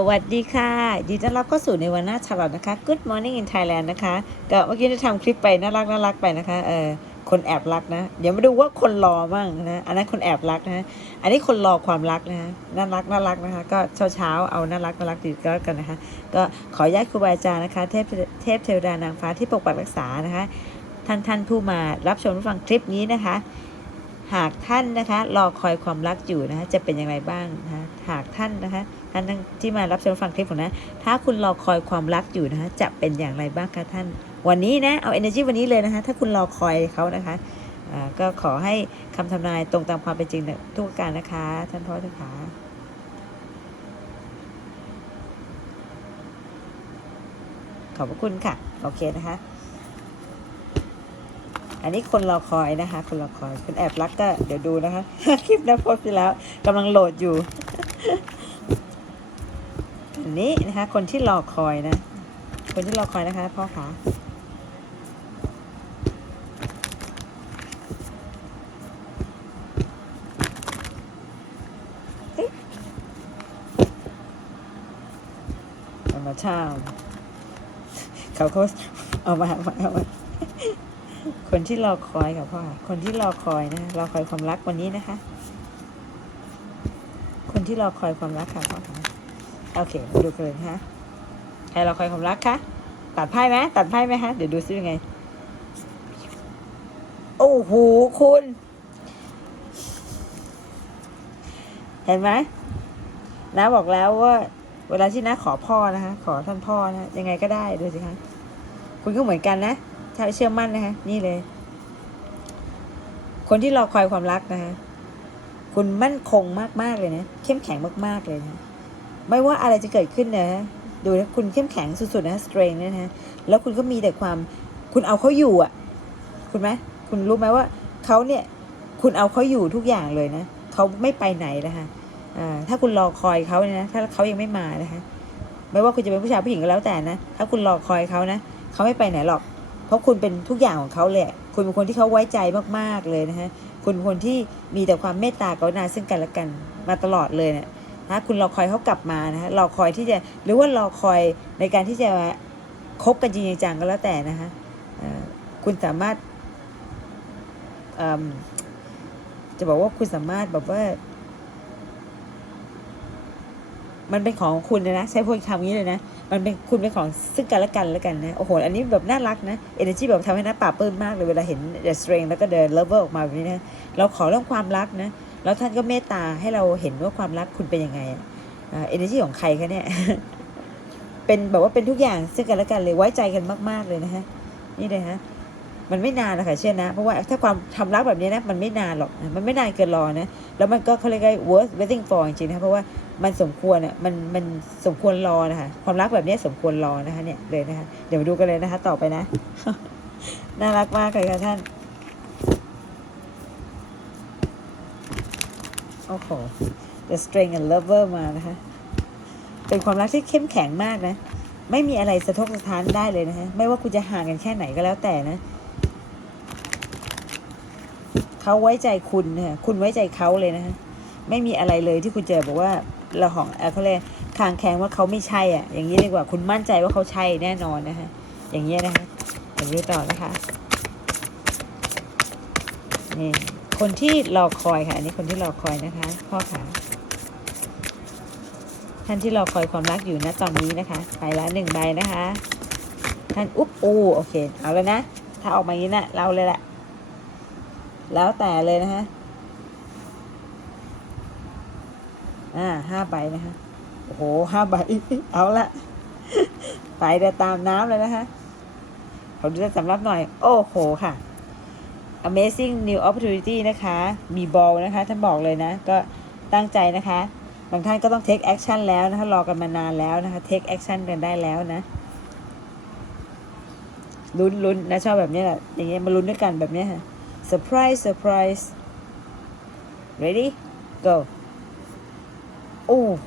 สวัสดีค่ะยินดีต้อนรับเข้าสู่ในวันหน้าชาลอตนะคะ Good Morning in Thailand นะคะก็เมื่อกี้ได้ทำคลิปไปน่ารักน่ารักไปนะคะเออคนแอบรักนะเดี๋ยวมาดูว่าคนรอบ้างนะอันนั้นคนแอบรักนะอันนี้คนรอความรักนะน่ารักน่ารักนะคะ ก็เช้าเช้าๆเอาน่ารักน่ารักดีก็แล้วกันนะคะ ก็ขอญาตครูบาอาจารย์นะคะ เทพเทพเทวดานางฟ้าที่ปกปักรักษานะคะ ท่านท่านผู้มารับชมรับฟังคลิปนี้นะคะ หากท่านนะคะรอคอยความรักอยู่นะคะจะเป็นอย่างไรบ้างนะคะหากท่านนะคะท่านที่มารับชมฟังคลิปผมนะ ถ้าคุณรอคอยความรักอยู่นะคะจะเป็นอย่างไรบ้างคะท่าน วันนี้นะเอา energy วันนี้เลยนะคะ ถ้าคุณรอคอยเขานะคะก็ขอให้คำทำนายตรงตามความเป็นจริงทุกการนะคะ ท่านพ่อท่านขาขอบพระคุณค่ะ โอเคนะคะ อันนี้คนรอคอยนะคะ คนรอคอยคนแอบรักก็เดี๋ยวดูนะคะคลิปนะโพสไปแล้วกำลังโหลดอยู่ อันนี้นะคะ คนที่รอคอยนะ คนที่รอคอยนะคะ พ่อขาเอ๊ะเอามาเช่าเขาเขาเอามาเอามาเอามา คนที่รอคอยค่ะพ่อ คนที่รอคอยนะรอคอยความรักวันนี้นะคะ คนที่รอคอยความรักค่ะพ่อคะโอเคดูกันเลยนะใครรอคอยความรักคะตัดไพ่ไหมตัดไพ่ไหมคะเดี๋ยวดูซิเป็นไง โอ้โหคุณ เห็นไหมน้าบอกแล้วว่า เวลาที่น้าขอพ่อนะคะ ขอท่านพ่อนะยังไงก็ได้ดูสิคะคุณก็เหมือนกันนะ เชื่อมั่นนะคะ นี่เลย คนที่รอคอยความรักนะคะคุณมั่นคงมากๆเลยนะ เข้มแข็งมากๆเลยนะ ไม่ว่าอะไรจะเกิดขึ้นนะ ดูนะคุณเข้มแข็งสุดๆนะสเตรงนะฮะ แล้วคุณก็มีแต่ความ คุณเอาเขาอยู่อะ คุณไหมคุณรู้ไหมว่าเขาเนี่ย คุณเอาเขาอยู่ทุกอย่างเลยนะเขาไม่ไปไหนนะคะอ่าถ้าคุณรอคอยเขาเนี่ยนะ ถ้าเขายังไม่มานะคะ ไม่ว่าคุณจะเป็นผู้ชายผู้หญิงก็แล้วแต่นะ ถ้าคุณรอคอยเขานะ เขาไม่ไปไหนหรอก เพราะคุณเป็นทุกอย่างของเขาเลยอะคุณเป็นคนที่เขาไว้ใจมากๆเลยนะฮะ คุณเป็นคนที่มีแต่ความเมตตากรุณาซึ่งกันและกันมาตลอดเลยเนะี่ยนะคุณรอคอยเขากลับมานะฮะรอคอยที่จะหรือว่ารอคอยในการที่จะคบกันจริงจังก็แล้วแต่นะฮะคุณสามารถจะบอกว่าคุณสามารถแบบว่า มันเป็นของคุณเลยนะใช้พวกคำนี้เลยนะ มันเป็นคุณเป็นของซึ่งกันและกันแล้วกันนะโอ้โหอันนี้แบบน่ารักนะ energy แบบทำให้น้าป่าบปลื้มมากเลยเวลาเห็น the strength แล้วก็ the lover อร์ออกมาแบบนี้นะเราขอเรื่องความรักนะแล้วท่านก็เมตตาให้เราเห็นว่าความรักคุณเป็นยังไงอะอ่า energy ของใครคะเนี่ยเป็นแบบว่าเป็นทุกอย่างซึ่งกันและกันเลยไว้ใจกันมาก ๆเลยนะฮะนี่เลยฮะ มันไม่นานนะคะเชื่อนะ เพราะว่าถ้าความทำรักแบบนี้นะมันไม่นานหรอกมันไม่นานเกินรอนะแล้วมันก็เขาเรียกว่า worth waiting for จริงๆนะเพราะว่ามันสมควรอะมันมันสมควรรอนะคะความรักแบบนี้สมควรรอนะคะเนี่ยเลยนะคะเดี๋ยวมาดูกันเลยนะคะต่อไปนะ น่ารักมากเลยค่ะท่านโอ้โห The Strength and Lover มานะคะ เป็นความรักที่เข้มแข็งมากนะ ไม่มีอะไรสะทกสะท้านได้เลยนะคะ ไม่ว่าคุณจะห่างกันแค่ไหนก็แล้วแต่นะ เขาไว้ใจคุณนะคะคุณไว้ใจเขาเลยนะคะไม่มีอะไรเลยที่คุณเจอบอกว่าเราของเอ่อเขาเลยคางแขงว่าเขาไม่ใช่อะ อย่างนี้ดีกว่าคุณมั่นใจว่าเขาใช่แน่นอนนะคะอย่างเงี้ยนะคะเดี๋ยวดูต่อนะคะนี่คนที่รอคอยค่ะ อันนี้คนที่รอคอยนะคะพ่อขาท่านที่รอคอยความรักอยู่นะตอนนี้นะคะ ไปละหนึ่งใบนะคะ ท่านอุ๊บอูโอเค เอาแล้วนะ ถ้าออกมาอย่างนี้นะเราเลยแหละ แล้วแต่เลยนะคะอ่าห้าใบนะคะโอ้โหห้าใบเอาละไปเดินตามน้ำเลยนะคะผมจะสำรับหน่อย โอ้โหค่ะ Amazing New Opportunity นะคะ มีบอลนะคะ ท่านบอกเลยนะ ก็ตั้งใจนะคะ บางท่านก็ต้อง take action แล้วนะคะ รอกันมานานแล้วนะคะ take action กันได้แล้วนะ ลุ้นลุ้นนะ ชอบแบบนี้แหละ อย่างเงี้ยมาลุ้นด้วยกันแบบนี้ค่ะ surprise surprise ready go โอ้โห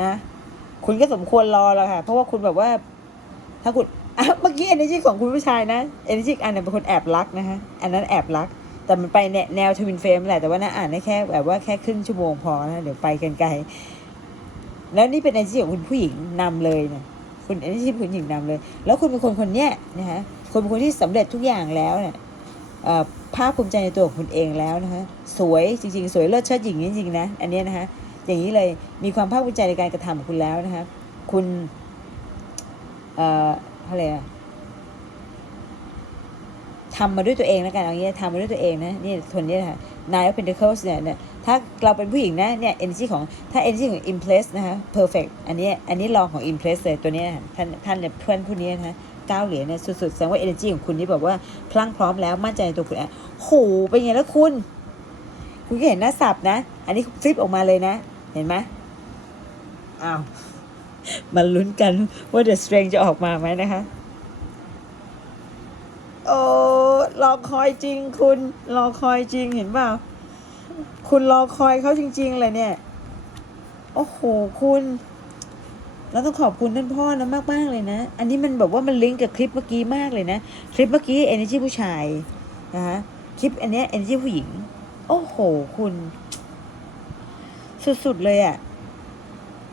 นะ คุณก็สมควรรอแล้วค่ะ เพราะว่าคุณแบบว่า ถ้าคุณอะเมื่อกี้ energy ของคุณผู้ชายนะ energy อันนึงเป็นคนแอบรักนะคะอันนั้นแอบรัก แต่มันไปแนวทวินเฟรมแหละ แต่ว่าน่าอ่านได้แค่แบบว่าแค่ครึ่งชั่วโมงพอนะ เดี๋ยวไปกันไกล แล้วนี่เป็น energy ของคุณผู้หญิงนำเลยเนะคุณ energy คุณผู้หญิงนำเลย แล้วคุณเป็นคนคนเนี้ยนะคะ คุณเป็นคนที่สำเร็จทุกอย่างแล้วเนี่ยภาคภูมิใจในตัวของคุณเองแล้วนะคะสวยจริงๆ สวยเลิศเชิดหญิงจริงๆนะอันนี้นะคะอย่างนี้เลยมีความภาคภูมิใจในการกระทำของคุณแล้วนะคะคุณเอ่ออะไรอะทำมาด้วยตัวเองแล้วกันเอางี้ทำมาด้วยตัวเองนะนี่คนนี้นะคะ Nine of Pentacles เนี่ยเนี่ยถ้าเราเป็นผู้หญิงนะเนี่ย energy ของถ้า energy ของ impress นะคะ perfect อันนี้อันนี้ลองของ impress เลยตัวนี้ท่านท่านเนี่ยเพื่อนผู้นี้นะคะ เก้าเหรียญเนี่ยสุดๆแสดงว่า energy ของคุณนี่แบบว่าพลั่งพร้อมแล้วมั่นใจในตัวคุณอะโหเป็นไงแล้วคุณ คุณก็เห็นหน้าสับนะ อันนี้ฟลิปออกมาเลยนะ เห็นไหมอ้าวมาลุ้นกันว่า the strength จะออกมาไหมนะคะ โอ้รอคอยจริงคุณรอคอยจริงเห็นเปล่า คุณรอคอยเขาจริงๆเลยเนี่ย โอ้โห คุณ เราต้องขอบคุณท่านพ่อนะมากๆเลยนะ อันนี้มันแบบว่ามันลิงก์กับคลิปเมื่อกี้มากเลยนะ คลิปเมื่อกี้ energy ผู้ชายนะคะคลิปอันเนี้ย energy ผู้หญิง โอ้โห คุณ สุดๆเลยอะ่ะ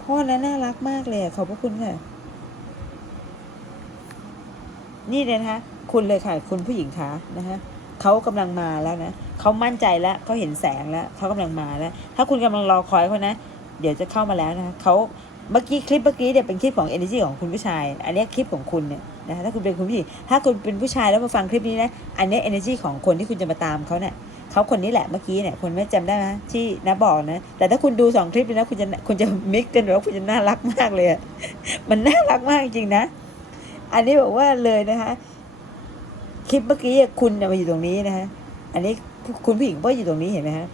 พ่อนะน่ารักมากเลยอะขอบพระคุณค่ะ นี่เลยนะคะ คุณเลยค่ะ คุณผู้หญิงคะนะคะเขากำลังมาแล้วนะเขามั่นใจแล้วเขาเห็นแสงแล้วเขากำลังมาแล้ว ถ้าคุณกำลังรอคอยเขานะ เดี๋ยวจะเข้ามาแล้วนะคะเขา เมื่อกี้คลิปเมื่อกี้เนี่ยเป็นคลิปของ energy ของคุณผู้ชาย อันนี้คลิปของคุณเนี่ยนะคะถ้าคุณเป็นคุณผู้หญิงถ้าคุณเป็นผู้ชายแล้วมาฟังคลิปนี้นะอันนี้ energy ของคนที่คุณจะมาตามเขาเนี่ยเขาคนนี้แหละเมื่อกี้เนี่ยคุณไม่จำได้ไหมที่นะบอกนะ แต่ถ้าคุณดูสองคลิปนี้นะคุณจะคุณจะมิกกันหรือว่าคุณจะน่ารักมากเลยมันน่ารักมากจริงนะ อันนี้บอกว่าเลยนะคะคลิปเมื่อกี้คุณน่ะมาอยู่ตรงนี้นะฮะอันนี้คุณผู้หญิงก็อยู่ตรงนี้เห็นไหมฮะ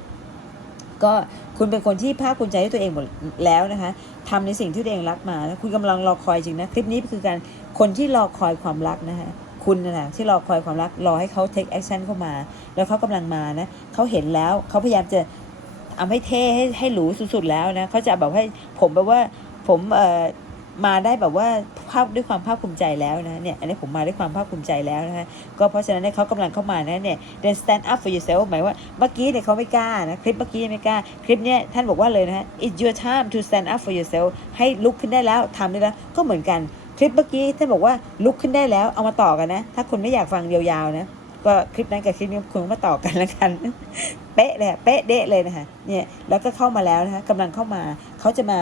ก็คุณเป็นคนที่ภาคภูมิใจด้วยตัวเองหมดแล้วนะคะ ทำในสิ่งที่ตัวเองรักมา คุณกำลังรอคอยจริงนะ คลิปนี้คือการคนที่รอคอยความรักนะคะคุณนะนะที่รอคอยความรักรอให้เขา take action เข้ามา แล้วเขากำลังมานะเขาเห็นแล้วเขาพยายามจะเอาให้เท่ให้ให้หรูสุดๆแล้วนะเขาจะแบบให้ผมแบบว่าผมเอ่อ มาได้แบบว่าภาพด้วยความภาคภูมิใจแล้วนะเนี่ยอันนี้ผมมาด้วยความภาคภูมิใจแล้วนะคะก็เพราะฉะนั้นเนี่ยเขากำลังเข้ามานะเนี่ย then stand up for yourself หมายว่าเมื่อกี้เนี่ยเขาไม่กล้านะคลิปเมื่อกี้ไม่กล้าคลิปเนี้ยท่านบอกว่าเลยนะฮะ it's your time to stand up for yourself ให้ลุกขึ้นได้แล้วทำได้แล้วก็เหมือนกันคลิปเมื่อกี้ท่านบอกว่าลุกขึ้นได้แล้วเอามาต่อกันนะ ถ้าคุณไม่อยากฟังยาวๆนะก็คลิปนั้นกับคลิปนี้คุณมาต่อกันแล้วกัน เป๊ะเลยเป๊ะเดะเลยนะคะเนี่ยแล้วก็เข้ามาแล้วนะคะกำลังเข้ามาเขาจะมา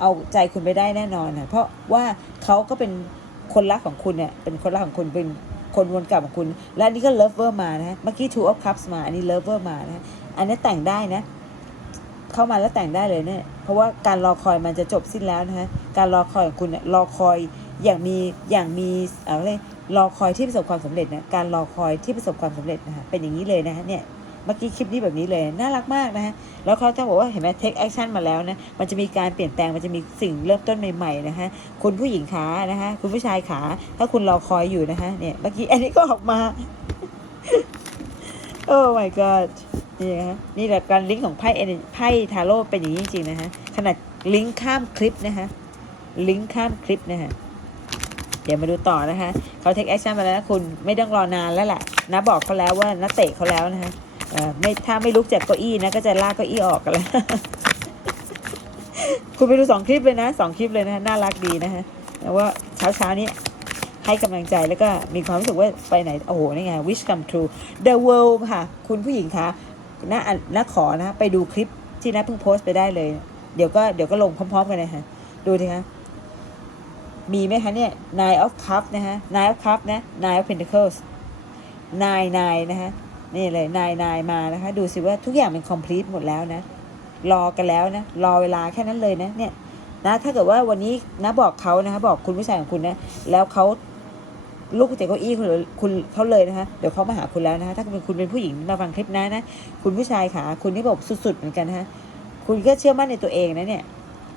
เอาใจคุณไปได้แน่นอนนะเพราะว่าเขาก็เป็นคนรักของคุณเนี่ยเป็นคนรักของคุณเป็นคนวนกลับของคุณ และนนี้ก็เลิฟเวอร์มานะเมื่อกี้ two of cups มา อันนี้เลิฟเวอร์มานะอันนี้แต่งได้นะ เข้ามาแล้วแต่งได้เลยเนี่ยเพราะว่าการรอคอยมันจะจบสิ้นแล้วนะฮะการรอคอยของคุณเนี่ยรอคอยอย่างมีอย่างมีอะไรรอคอยที่ประสบความสำเร็จนะการรอคอยที่ประสบความสำเร็จนะฮะเป็นอย่างนี้เลยนะฮะเนี่ย เมื่อกี้คลิปนี้แบบนี้เลย น่ารักมากนะฮะ แล้วเขาจะบอกว่าเห็นไหม take action มาแล้วนะ มันจะมีการเปลี่ยนแปลง มันจะมีสิ่งเริ่มต้นใหม่ๆนะคะคุณผู้หญิงขานะคะ คุณผู้ชายขา ถ้าคุณรอคอยอยู่นะคะเนี่ย เมื่อกี้อันนี้ก็ออกมา โอ้ my god นี่นะคะนี่แหละการลิงก์ของไพ่เอไพ่ทาโร่เป็นอย่างนี้จริงๆนะคะขนาดลิงก์ข้ามคลิปนะคะ ลิงก์ข้ามคลิปนะคะเดี๋ยวมาดูต่อนะคะ เขาเทคแอคชั่นมาแล้วนะคุณไม่ต้องรอนานแล้วแหละนะบอกเขาแล้วว่านะเตะเขาแล้วนะคะ ไม่ถ้าไม่ลุกจากเก้าอี้นะก็จะลากเก้าอี้ออกกันแล้วคุณไปดูสองคลิปเลยนะสองคลิปเลยนะน่ารักดีนะคะแต่ว่าเช้าเช้านี้ให้กำลังใจแล้วก็มีความรู้สึกว่าไปไหน โอ้โห นี่ไง wish come true the world ค่ะ คุณผู้หญิงคะน้าอ่านน้าขอนะ ไปดูคลิปที่น้าเพิ่งโพสต์ไปได้เลย เดี๋ยวก็เดี๋ยวก็ลงพร้อม ๆ กันเลยค่ะดูสิคะ มีไหมคะเนี่ย nine of cups นะฮะ nine of cups นะ nine of pentacles nine nine นะคะ นี่เลย nine nine มานะคะ ดูสิว่าทุกอย่างเป็น complete หมดแล้วนะ รอกันแล้วนะ รอเวลาแค่นั้นเลยนะ เนี่ยนะถ้าเกิดว่าวันนี้นะบอกเขานะคะ บอกคุณผู้ชายของคุณนะ แล้วเขาลุกจาเก้าอี้คุณคุณเขาเลยนะคะ เดี๋ยวเขามาหาคุณแล้วนะคะถ้าเป็นคุณเป็นผู้หญิงมาฟังคลิปนะนะ คุณผู้ชายขาคุณนี่บอกสุดๆเหมือนกันนะคะคุณก็เชื่อมั่นในตัวเองนะเนี่ย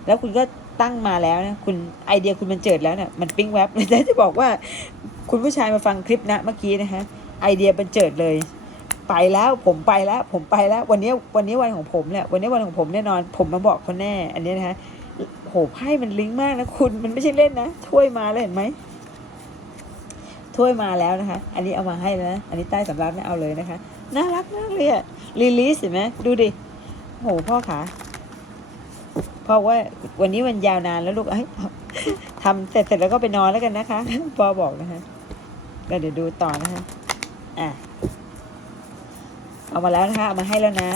แล้วคุณก็ตั้งมาแล้วนะ คุณไอเดียคุณมันเจิดแล้วเนี่ย มันปิ้งแวบเลยจะบอกว่า คุณผู้ชายมาฟังคลิปนะเมื่อกี้นะคะไอเดียมันเจิดเลย ไปแล้วผมไปแล้ว ผมไปแล้ว วันนี้วันนี้วันของผมแหละวันนี้วันของผมแน่นอน ผมมาบอกเขาแน่ อันนี้นะคะโหไพ่มันลิงก์มากนะคุณมันไม่ใช่เล่นนะถ้วยมาแล้วเห็นไหมถ้วยมาแล้วนะคะ อันนี้เอามาให้นะ อันนี้ใต้สำรับไม่เอาเลยนะคะ น่ารักมากเลยอะรีลีสเห็นไหมดูดิโหพ่อขาเพราะว่าวันนี้วันยาวนานแล้วลูกเอ้ยทำเสร็จเสร็จแล้วก็ไปนอนแล้วกันนะคะปอบอกนะคะก็เดี๋ยวดูต่อนะคะอะ เอามาแล้วนะคะ เอามาให้แล้วนะ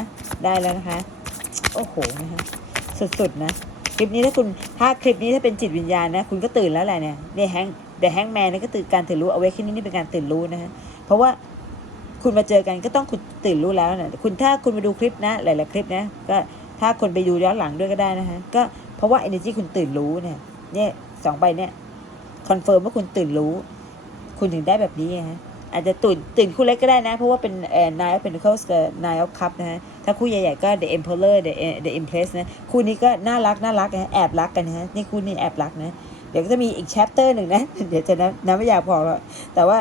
ได้แล้วนะคะ โอ้โหนะคะสุดๆนะคลิปนี้ถ้าคุณถ้าคลิปนี้ถ้าเป็นจิตวิญญาณนะ คุณก็ตื่นแล้วแหละเนี่ยเนี่ยแฮงเดอะแฮงแมนนี่ก็ตื่นการตื่นรู้เอาไว้แค่นี้นี่เป็นการตื่นรู้นะฮะเพราะว่าคุณมาเจอกันก็ต้องคุณตื่นรู้แล้วนะคุณถ้าคุณมาดูคลิปนะ หลาย ๆ คลิปนะ ก็ถ้าคนไปดูย้อนหลังด้วยก็ได้นะฮะก็เพราะว่า energy คุณตื่นรู้เนี่ยเนี่ยสองใบเนี่ยคอนเฟิร์มว่าคุณตื่นรู้ คุณถึงได้แบบนี้ฮะ อาจจะตื่นตื่นคู่เล็กก็ได้นะ เพราะว่าเป็นเอ่อ nine of pentacles กับ nine of cup นะฮะ ถ้าคู่ใหญ่ๆก็ the emperor the the empress นะ คู่นี้ก็น่ารักน่ารักนะแอบรักกันนะฮะ นี่คู่นี้แอบรักนะ เดี๋ยวก็จะมีอีกแชปเตอร์หนึ่งนะ เดี๋ยวจะน้ำน้ำไม่อยากพอแล้วแต่ว่า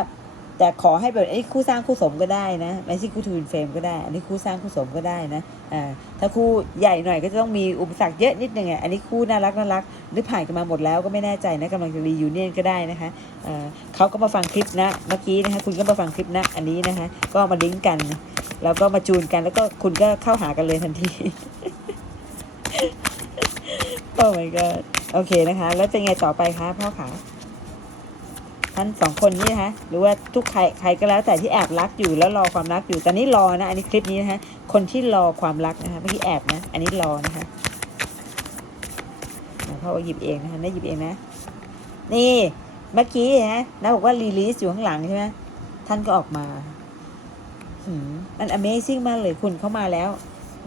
แต่ขอให้แบบไอ้คู่สร้างคู่สมก็ได้นะไม่ใช่คู่ทวินเฟรมก็ได้ อันนี้คู่สร้างคู่สมก็ได้นะอ่าถ้าคู่ใหญ่หน่อยก็จะต้องมีอุปสรรคเยอะนิดนึงอะอันนี้คู่น่ารักน่ารักหรือผ่านกันมาหมดแล้วก็ไม่แน่ใจนะกำลังจะรียูเนียนก็ได้นะคะอ่อเขาก็มาฟังคลิปนะเมื่อกี้นะคะคุณก็มาฟังคลิปนะอันนี้นะคะ ก็มาลิงก์กัน แล้วก็มาจูนกันแล้วก็คุณก็เข้าหากันเลยทันทีโอ้ my god โอเคนะคะ แล้วเป็นไงต่อไปคะพ่อขา ท่านสองคนนี้นะคะหรือว่าทุกใครใครก็แล้วแต่ที่แอบรักอยู่แล้วรอความรักอยู่ตอนนี้รอนะ อันนี้คลิปนี้นะคะคนที่รอความรักนะคะเมื่อกี้แอบนะ อันนี้รอนะคะอ่าพ่อหยิบเองนะคะได้หยิบเองนะ นี่เมื่อกี้นะนะบอกว่ารีลีสอยู่ข้างหลังใช่ไหมท่านก็ออกมาหืมมัน Amazing มากเลยคุณเข้ามาแล้ว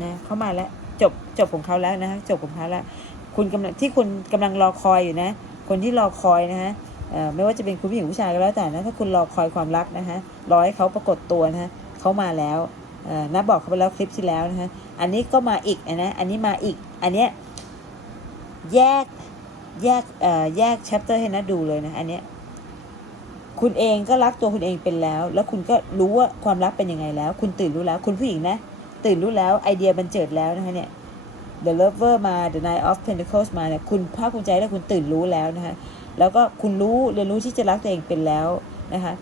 นะเข้ามาแล้ว จบจบของเขาแล้วนะจบของเขาแล้ว คุณกำลังที่คุณกำลังรอคอยอยู่นะ คนที่รอคอยนะฮะ ไม่ว่าจะเป็นคุณผู้หญิงผู้ชายก็แล้วแต่นะถ้าคุณรอคอยความรักนะฮะรอให้เขาปรากฏตัวนะฮะเขามาแล้วนะบอกเขาไปแล้วคลิปที่แล้วนะฮะอันนี้ก็มาอีกนะอันนี้มาอีกอันเนี้ยแยกแยกเอ่อแยก chapter ให้นะดูเลยนะอันเนี้ยคุณเองก็รักตัวคุณเองเป็นแล้ว แล้วคุณก็รู้ว่าความรักเป็นยังไงแล้ว คุณตื่นรู้แล้ว คุณผู้หญิงนะ ตื่นรู้แล้วไอเดียบันเจิดแล้วนะคะเนี่ย The Lover มา The Knight of Pentacles มาเนี่ยคุณภาคภูมิใจและคุณตื่นรู้แล้วนะคะ แล้วก็คุณรู้เรียนรู้ที่จะรักตัวเองเป็นแล้วนะคะ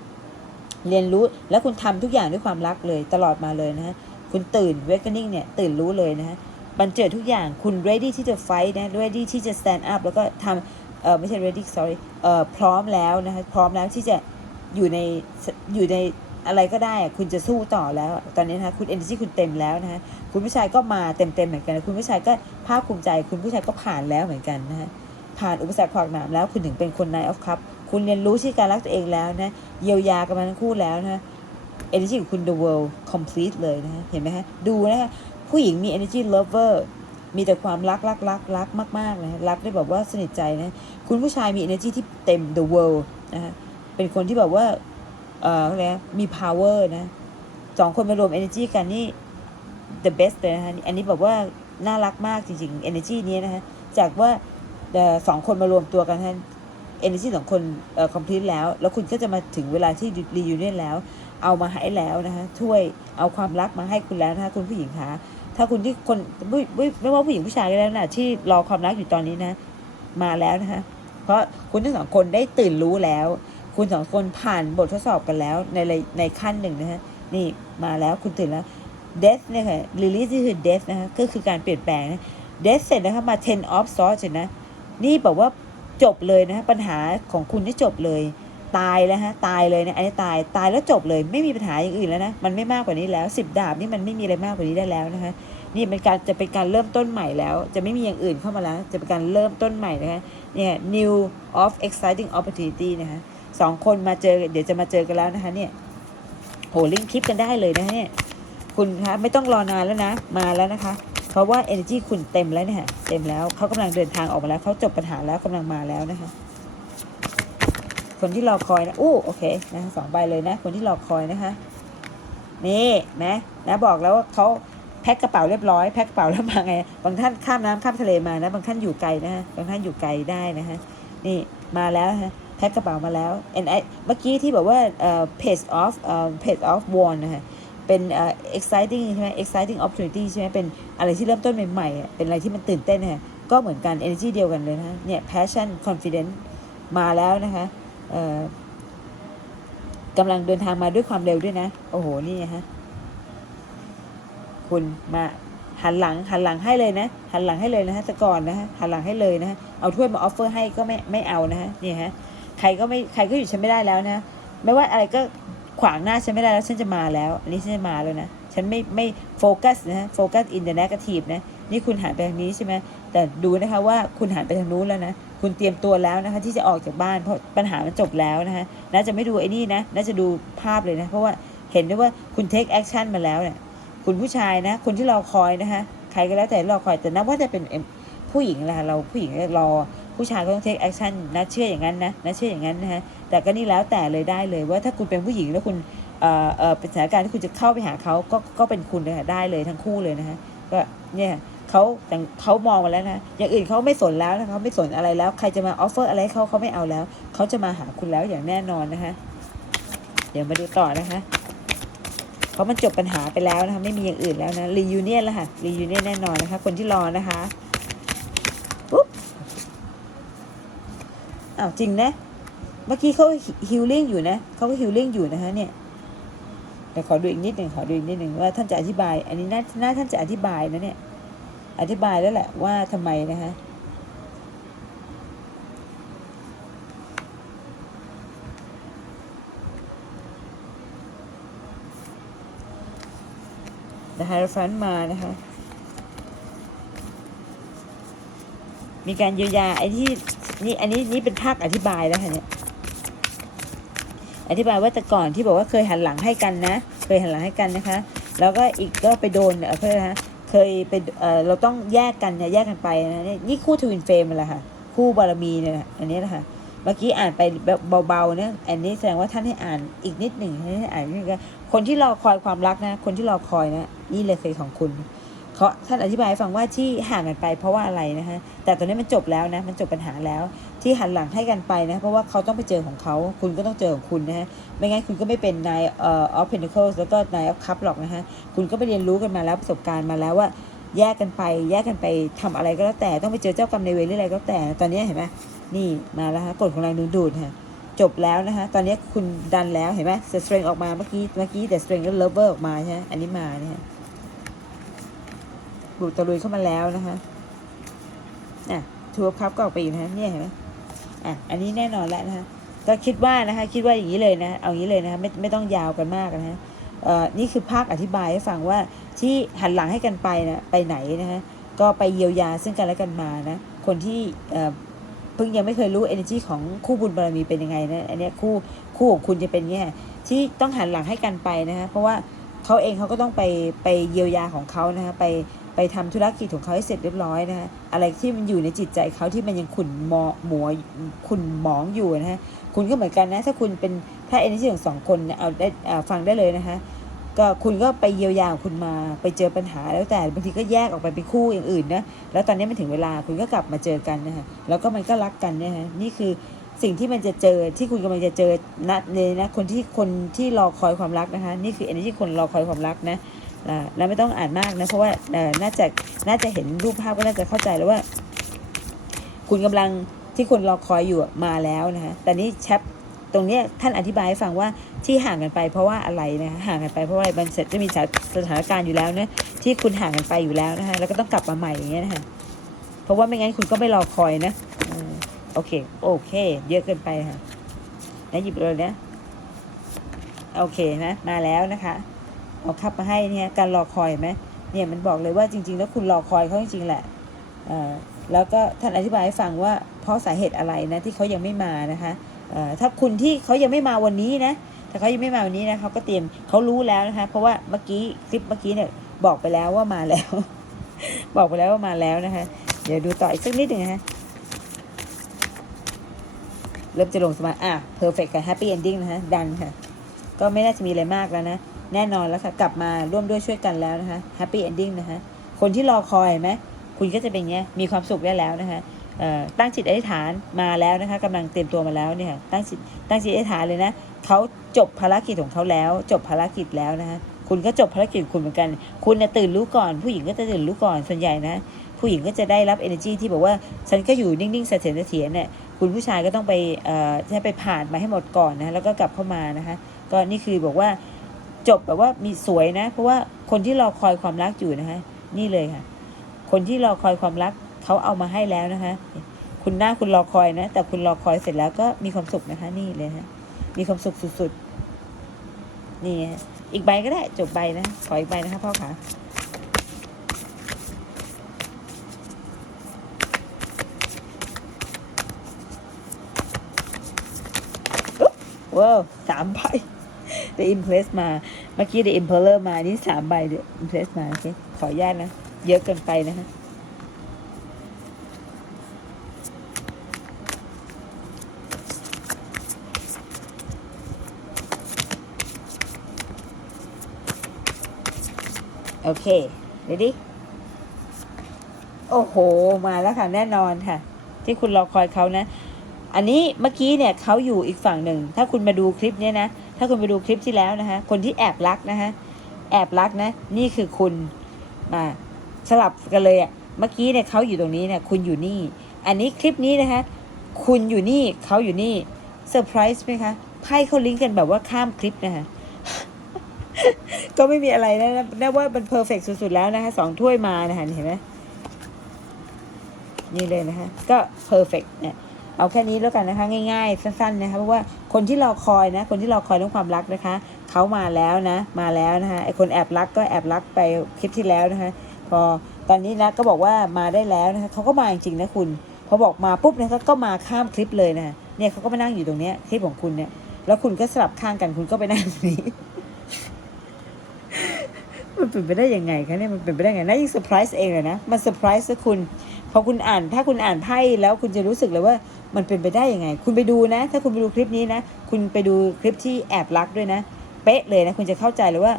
เรียนรู้แล้วคุณทำทุกอย่างด้วยความรักเลยตลอดมาเลยนะฮะคุณตื่น awakening เนี่ยตื่นรู้เลยนะฮะบันเจิดทุกอย่างคุณ ready ที่จะ fight นะ ready ที่จะ stand up แล้วก็ทำเออไม่ใช่ ready sorry เอ่อพร้อมแล้วนะคะพร้อมแล้วที่จะอยู่ในอยู่ในอะไรก็ได้อะคุณจะสู้ต่อแล้ว ตอนนี้นะคะคุณ energy คุณเต็มแล้วนะคะคุณผู้ชายก็มาเต็มๆเหมือนกัน คุณผู้ชายก็ภาคภูมิใจ คุณผู้ชายก็ผ่านแล้วเหมือนกันนะฮะ ผ่านอุปสรรคขวากหนามแล้วคุณถึงเป็นคน Nine of Cup คุณเรียนรู้ที่การรักตัวเองแล้วนะ เยียวยากันมาทั้งคู่แล้วนะ energy ของคุณ the world complete เลยนะ เห็นไหมฮะ ดูนะคะผู้หญิงมี energy lover มีแต่ความรักรักรักรักมากๆนะรักได้แบบว่าสนิทใจนะ คุณผู้ชายมี energy ที่เต็ม the world นะฮะ เป็นคนที่แบบว่า เอ่ออะไรนะมี power นะสองคนมารวม energy กันนี่ the best เลยนะคะอันนี้แบบว่าน่ารักมากจริงๆ energy นี้นะคะจากว่า สองคนมารวมตัวกันท่าน energy สองคนเอ่อ complete แล้ว แล้วคุณก็จะมาถึงเวลาที่ reunion แล้ว เอามาให้แล้วนะคะช่วยเอาความรักมาให้คุณแล้วนะคะคุณผู้หญิงคะถ้าคุณที่คนไม่ไม่ไม่ว่าผู้หญิงผู้ชายก็แล้วนะที่รอความรักอยู่ตอนนี้นะ มาแล้วนะคะเพราะคุณทั้งสองคนได้ตื่นรู้แล้ว คุณสองคนผ่านบททดสอบกันแล้วในในในขั้นหนึ่งนะฮะนี่มาแล้วคุณตื่นแล้ว death เนี่ยค่ะ release ที่คือ death นะคะก็คือการเปลี่ยนแปลงนะ death เสร็จนะคะมา ten of swords เห็นนะ นี่แบบว่าจบเลยนะฮะปัญหาของคุณที่จบเลย ตายแล้วฮะตายเลยนะอันนี้ตายตายแล้วจบเลยไม่มีปัญหาอย่างอื่นแล้วนะมันไม่มากกว่านี้แล้วสิบดาบนี่มันไม่มีอะไรมากกว่านี้ได้แล้วนะคะนี่เป็นการจะเป็นการเริ่มต้นใหม่แล้ว จะไม่มีอย่างอื่นเข้ามาแล้ว จะเป็นการเริ่มต้นใหม่นะคะเนี่ย new of exciting opportunity นะคะสองคนมาเจอเดี๋ยวจะมาเจอกันแล้วนะคะเนี่ยโหลิงก์คลิปกันได้เลยนะคะเนี่ยคุณคะไม่ต้องรอนานแล้วนะ มาแล้วนะคะ เพราะว่า energy คุณเต็มแล้วเนี่ยฮะเต็มแล้วเขากำลังเดินทางออกมาแล้วเขาจบปัญหาแล้วกำลังมาแล้วนะคะ คนที่รอคอยนะอู้โอเคนะสองใบเลยนะ คนที่รอคอยนะคะ นี่นะนะบอกแล้วว่าเขาแพ็คกระเป๋าเรียบร้อยแพ็คกระเป๋าแล้วมาไงบางท่านข้ามน้ำข้ามทะเลมานะบางท่านอยู่ไกลนะฮะบางท่านอยู่ไกลได้นะฮะนี่มาแล้วฮะแพ็คกระเป๋ามาแล้ว and I เมื่อกี้ที่บอกว่าเอ่อ page of เอ่อ page of one นะฮะ เป็นเอ่อ exciting ใช่ไหม exciting opportunity ใช่ไหมเป็นอะไรที่เริ่มต้นใหม่ๆ เป็นอะไรที่มันตื่นเต้นนะฮะก็เหมือนกัน energy เดียวกันเลยนะเนี่ย passion confidence มาแล้วนะคะเอ่อกำลังเดินทางมาด้วยความเร็วด้วยนะ โอ้โห นี่ฮะ คุณมาหันหลังหันหลังให้เลยนะ หันหลังให้เลยนะฮะแต่ก่อนนะฮะหันหลังให้เลยนะฮะเอาถ้วยมาออฟเฟอร์ให้ก็ไม่ไม่เอานะฮะนี่ฮะใครก็ไม่ใครก็อยู่ฉันไม่ได้แล้วนะ ไม่ว่าอะไรก็ ขวางหน้าฉันไม่ได้แล้วฉันจะมาแล้วอันนี้ฉันจะมาแล้วนะ ฉันไม่ไม่โฟกัสนะโฟกัสอินเด e นก i ทีฟนะ นี่คุณหันไปทางนี้ใช่ไหมแต่ดูนะคะว่าคุณหันไปทางนู้นแล้วนะ คุณเตรียมตัวแล้วนะคะ ที่จะออกจากบ้านเพราะปัญหามันจบแล้วนะคะน่าจะไม่ดูไอ้นี่นะน่าจะดูภาพเลยนะ เพราะว่าเห็นได้ว่าคุณเทคแอคชั่นมาแล้วเนี่ยคุณผู้ชายนะ คนที่รอคอยนะคะใครก็แล้วแต่รอคอยแต่นับว่าจะเป็นผู้หญิงแหละเราผู้หญิงรอ ผู้ชายก็ต้องเทคแอคชั่นนะเชื่ออย่างนั้นนะนะเชื่ออย่างนั้นนะฮะ แต่ก็นี่แล้วแต่เลยได้เลยว่าถ้าคุณเป็นผู้หญิงแล้วคุณเอ่อเอ่อเป็นสถานการณ์ที่คุณจะเข้าไปหาเขาก็ก็เป็นคุณเลยค่ะได้เลยทั้งคู่เลยนะฮะก็เนี่ยเขาแต่เขามองมาแล้วนะอย่างอื่นเขาไม่สนแล้วนะเขาไม่สนอะไรแล้ว ใครจะมาออฟเฟอร์อะไรเขาเขาไม่เอาแล้วเขาจะมาหาคุณแล้วอย่างแน่นอนนะคะเดี๋ยวมาดูต่อนะคะเพราะมันจบปัญหาไปแล้วนะคะไม่มีอย่างอื่นแล้วนะรียูเนียนแล้วค่ะรียูเนียนแน่นอนนะคะ คนที่รอนะคะปุ๊บอ้าวจริงนะ มื่อกี้เขาฮิลลิ่งอยู่นะเขาก็ฮิลลิ่งอยู่นะคะ เนี่ยแต่ขอดูอีกนิดหนึ่งขอดูอีกนิดหนึ่งว่าท่านจะอธิบาย อันนี้น่าน่าท่านจะอธิบายนะเนี่ย อธิบายแล้วแหละว่าทำไมนะคะนะคะฟันมานะคะ มีการเยียวยาไอ้ที่นี่อันนี้นี่เป็นภาคอธิบายแล้วค่ะเนี่ย อธิบายว่าแต่ก่อนที่บอกว่าเคยหันหลังให้กันนะ เคยหันหลังให้กันนะคะ แล้วก็อีกก็ไปโดนเพื่อนะเคยไปเออเราต้องแยกกันเนี่ยแยกกันไปนะนี่คู่ทวินเฟรมแหละค่ะ คู่บารมีเนี่ยอันนี้แหละค่ะเมื่อกี้อ่านไปแบบเบาๆเนี่ยอันนี้แสดงว่าท่านให้อ่านอีกนิดหนึ่งให้อ่านนิดนึงคนที่รอคอยความรักนะ คนที่รอคอยนะนี่เลยคือของคุณ เขาท่านอธิบายให้ฟังว่าที่ห่างกันไปเพราะว่าอะไรนะคะแต่ตอนนี้มันจบแล้วนะมันจบปัญหาแล้ว ที่หันหลังให้กันไปนะเพราะว่าเขาต้องไปเจอของเขา คุณก็ต้องเจอของคุณนะฮะไม่งั้นคุณก็ไม่เป็นนายเอ่อ of pentacles แล้วก็นาย of cup หรอกนะฮะคุณก็ไปเรียนรู้กันมาแล้วประสบการณ์มาแล้วว่าแยกกันไป แยกกันไปทำอะไรก็แล้วแต่ต้องไปเจอเจ้ากรรมนายเวรหรืออะไรก็แล้วแต่ตอนนี้เห็นไหมนี่มาแล้วฮะกฎของแรงดึงดูดฮะจบแล้วนะคะตอนนี้คุณดันแล้วเห็นไหม the strength ออกมาเมื่อกี้เมื่อกี้ the strength ก็ lover ออกมาใช่ไหมอันนี้มาเนี่ย บุกตะลุยเข้ามาแล้วนะคะอะทัวร์คัพก็ออกไปอีกนะเนี่ยเห็นไหมอะอันนี้แน่นอนแล้วนะคะก็คิดว่านะคะคิดว่าอย่างนี้เลยนะเอาอย่างนี้เลยนะคะไม่ไม่ต้องยาวกันมากนะฮะเอ่อนี่คือภาคอธิบายให้ฟังว่าที่หันหลังให้กันไปนะไปไหนนะคะก็ไปเยียวยาซึ่งกันและกันมานะคนที่เอ่อเพิ่งยังไม่เคยรู้ energy ของคู่บุญบารมีเป็นยังไงนะอันนี้คู่คู่ของคุณจะเป็นเงี้ยที่ต้องหันหลังให้กันไปนะคะเพราะว่าเขาเองเขาก็ต้องไปไปเยียวยาของเขานะคะไป ไปทำธุรกิจของเขาให้เสร็จเรียบร้อยนะคะอะไรที่มันอยู่ในจิตใจเขาที่มันยังขุ่นหมอหมัวขุ่นหมองอยู่นะคะคุณก็เหมือนกันนะ ถ้าคุณเป็นถ้า energy ของสองคนเนี่ยเอาได้ฟังได้เลยนะคะก็คุณก็ไปเยียวยาคุณมาไปเจอปัญหาแล้วแต่บางทีก็แยกออกไปเป็นคู่อย่างอื่นนะแล้วตอนนี้มันถึงเวลาคุณก็กลับมาเจอกันนะคะแล้วก็มันก็รักกันนี่ยฮะนี่คือสิ่งที่มันจะเจอที่คุณกำลังจะเจอณเลยนะคนที่คนที่รอคอยความรักนะคะ นี่คือ energy คนรอคอยความรักนะ อ่าแล้วไม่ต้องอ่านมากนะ เพราะว่าน่าจะน่าจะเห็นรูปภาพก็น่าจะเข้าใจแล้วว่า คุณกำลังที่คุณรอคอยอยู่มาแล้วนะคะแต่นี่แชปตรงนี้ท่านอธิบายให้ฟังว่าที่ห่างกันไปเพราะว่าอะไรนะคะห่างกันไปเพราะว่าอะไรมันเสร็จจะมีสถานการณ์อยู่แล้วนะที่คุณห่างกันไปอยู่แล้วนะคะแล้วก็ต้องกลับมาใหม่อย่างเงี้ยนะคะเพราะว่าไม่งั้นคุณก็ไม่รอคอยนะโอเคโอเค เยอะเกินไปค่ะนะหยิบเลยนะโอเคนะมาแล้วนะคะ เอาคับมาให้เนี่ยการรอคอยไหมเนี่ยมันบอกเลยว่าจริง ๆ แล้วคุณรอคอยเขาจริงๆแหละแล้วก็ท่านอธิบายให้ฟังว่าเพราะสาเหตุอะไรนะที่เขายังไม่มานะคะถ้าคุณที่เขายังไม่มาวันนี้นะถ้าเขายังไม่มาวันนี้นะเขาก็เตรียมเขารู้แล้วนะคะ เพราะว่าเมื่อกี้คลิปเมื่อกี้เนี่ยบอกไปแล้วว่ามาแล้ว บอกไปแล้วว่ามาแล้วนะคะ เดี๋ยวดูต่ออีกสักนิดหนึ่งนะคะเริ่มจะลงสมาอะ perfect กับ happy ending นะคะดันค่ะ ก็ไม่น่าจะมีอะไรมากแล้วนะ แน่นอนแล้วค่ะ กลับมาร่วมด้วยช่วยกันแล้วนะคะ happy ending นะคะคนที่รอคอยไหมคุณก็จะเป็นเงี้ยมีความสุขได้แล้วนะคะตั้งจิตอธิษฐานมาแล้วนะคะกำลังเตรียมตัวมาแล้วเนี่ยตั้งจิตตั้งจิตอธิษฐานเลยนะเขาจบภารกิจของเขาแล้ว จบภารกิจแล้วนะคะคุณก็จบภารกิจคุณเหมือนกัน คุณเนี่ยตื่นรู้ก่อน ผู้หญิงก็จะตื่นรู้ก่อนส่วนใหญ่นะผู้หญิงก็จะได้รับ energy ที่บอกว่าฉันก็อยู่นิ่งๆเสถียรเสถียรเนี่ยคุณผู้ชายก็ต้องไปเอ่อจะไปผ่านมาให้หมดก่อนนะแล้วก็กลับเข้ามานะคะก็นี่คือบอกว่า จบแบบว่ามีสวยนะ เพราะว่าคนที่รอคอยความรักอยู่นะคะ นี่เลยค่ะ คนที่รอคอยความรักเขาเอามาให้แล้วนะคะ คุณหน้าคุณรอคอยนะ แต่คุณรอคอยเสร็จแล้วก็มีความสุขนะคะ นี่เลยนะมีความสุขสุดๆ นี่ฮะอีกใบก็ได้จบใบนะขออีกใบนะคะพ่อขาว้าวสามใบ The Impress มา เมื่อกี้ The Impeller มา นี่สามใบ The Impress มา โอเค ขออนุญาตนะ เยอะเกินไปนะคะโอเค ready โอ้โห มาแล้วค่ะ แน่นอนค่ะ ที่คุณรอคอยเขานะ อันนี้เมื่อกี้เนี่ยเขาอยู่อีกฝั่งหนึ่ง ถ้าคุณมาดูคลิปเนี้ยนะ ถ้าคุณไปดูคลิปที่แล้วนะคะ คนที่แอบรักนะคะ แอบรักนะ นี่คือคุณมาสลับกันเลยอะ่ะ เมื่อกี้เนี่ยเขาอยู่ตรงนี้เนี่ยคุณอยู่นี่ อันนี้คลิปนี้นะคะ คุณอยู่นี่เขาอยู่นี่เซอร์ไพรส์ไหมคะไพ่เขาลิงก์กันแบบว่าข้ามคลิปนะคะก็ไม่มีอะไรนะน่ว่ามันเพอร์เฟกสุดๆแล้วนะคะสองถ้วยมานะคะเห็นไหมนี่เลยนะคะก็เพอร์เฟกเนี่ย เอาแค่นี้แล้วกันนะคะ ง่าย ๆ สั้น ๆ นะคะเพราะว่าคนที่รอคอยนะ คนที่รอคอยเรื่องความรักนะคะเขามาแล้วนะ มาแล้วนะคะไอคนแอบรักก็แอบรักไปคลิปที่แล้วนะคะ พอตอนนี้นะก็บอกว่ามาได้แล้วนะคะเขาก็มาจริงๆนะคุณพอบอกมาปุ๊บนะคะก็มาข้ามคลิปเลยนะะเนี่ยเขาก็มานั่งอยู่ตรงเนี้ยคลิปของคุณเนี่ยแล้วคุณก็สลับข้างกันคุณก็ไปนั่งตรงนี้มันเป็นไปได้ยังไงคะเนี่ยมันเป็นไปได้ไงนะยิ่งเซอร์ไพรส์เองเลยนะมันเซอร์ไพรส์นะคุณ พอคุณอ่านถ้าคุณอ่านไพ่แล้วคุณจะรู้สึกเลยว่ามันเป็นไปได้ยังไง คุณไปดูนะ ถ้าคุณไปดูคลิปนี้นะ คุณไปดูคลิปที่แอบรักด้วยนะ เป๊ะเลยนะ คุณจะเข้าใจเลยว่า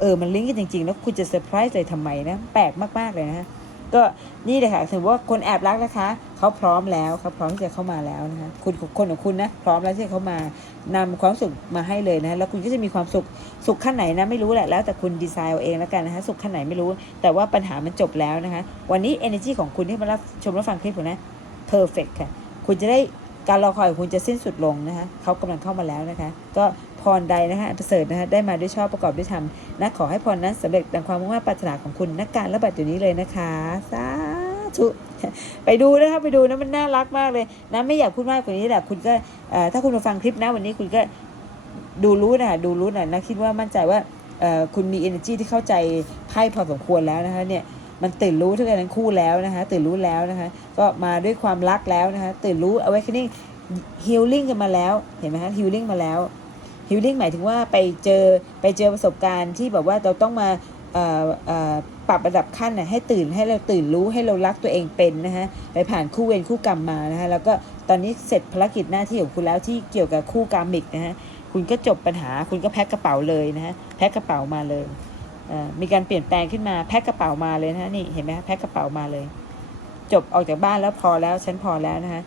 เออ มันลิงก์กันจริงๆ แล้วคุณจะเซอร์ไพรส์เลยทำไมนะ แปลกมากๆเลยนะ ก็นี่เลยค่ะ ถือว่าคนแอบรักนะคะ เขาพร้อมแล้วเขาพร้อมที่จะเข้ามาแล้วนะคะคุณคนของคุณนะพร้อมแล้วที่จะเข้ามานำความสุขมาให้เลยนะแล้วคุณก็จะมีความสุขสุขขั้นไหนนะไม่รู้แหละแล้วแต่คุณดีไซน์เอาเองแล้วกันนะคะสุขขั้นไหนไม่รู้ แต่ว่าปัญหามันจบแล้วนะคะ วันนี้ energy ของคุณที่มารับชมรับฟังคลิปผมนะ perfect ค่ะ คุณจะได้การรอคอยของคุณจะสิ้นสุดลงนะคะเขากำลังเข้ามาแล้วนะคะ ก็พรใดนะคะประเสริฐนะคะได้มาด้วยชอบประกอบด้วยธรรมนะขอให้พรนั้นสำเร็จดังความมุ่งมั่นปรารถนาของคุณนักการระบาดอยู่นี้เลยนะคะสา ธุไปดูนะคะไปดูนะมันน่ารักมากเลยนะไม่อยากพูดมากกว่านี้แหละคุณก็ถ้าคุณมาฟังคลิปนะวันนี้คุณก็ดูรู้นะดูรู้นะนะคิดว่ามั่นใจว่าคุณมี energy ที่เข้าใจไพ่พอสมควรแล้วนะคะเนี่ยมันตื่นรู้ทุกอย่างทั้งคู่แล้วนะคะตื่นรู้แล้วนะคะก็มาด้วยความรักแล้วนะคะตื่นรู้ awakening healing กันมาแล้วเห็นไหมคะ healing มาแล้ว healing หมายถึงว่าไปเจอไปเจอประสบการณ์ที่แบบว่าเราต้องมา ปรับระดับขั้นนะให้ตื่นให้เราตื่นรู้ให้เรารักตัวเองเป็นนะคะไปผ่านคู่เวรคู่กรรมมานะคะแล้วก็ตอนนี้เสร็จภารกิจหน้าที่ของคุณแล้วที่เกี่ยวกับคู่กรรมิกนะฮะคุณก็จบปัญหา คุณก็แพ็คกระเป๋าเลยนะฮะแพ็คกระเป๋ามาเลยมีการเปลี่ยนแปลงขึ้นมาแพ็คกระเป๋ามาเลยนะฮะนี่เห็นไหมแพ็คกระเป๋ามาเลย จบออกจากบ้านแล้วพอแล้วฉันพอแล้วนะคะ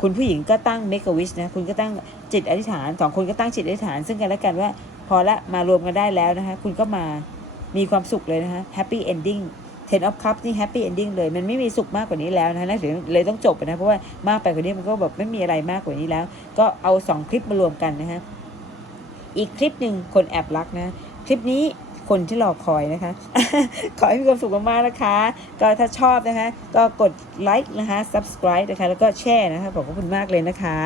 คุณผู้หญิงก็ตั้ง make a wish นะคุณก็ตั้งจิตอธิษฐานสองคนก็ตั้งจิตอธิษฐาน ซึ่งกันและกันว่าพอละมารวมกันได้แล้วนะคะคุณก็มา มีความสุขเลยนะคะ happy ending ten of cups นี่ happy ending เลย มันไม่มีสุขมากกว่านี้แล้วนะคะเลยเลยต้องจบนะ เพราะว่ามากไปกว่านี้มันก็แบบไม่มีอะไรมากกว่านี้แล้ว ก็เอาสองคลิปมารวมกันนะคะอีกคลิปหนึ่งคนแอบรักนะ คลิปนี้คนที่รอคอยนะคะ ขอให้มีความสุขมากๆนะคะ ก็ถ้าชอบนะคะ ก็กดไลค์นะคะ subscribe นะคะ แล้วก็แชร์นะคะ ขอบคุณมากเลยนะคะ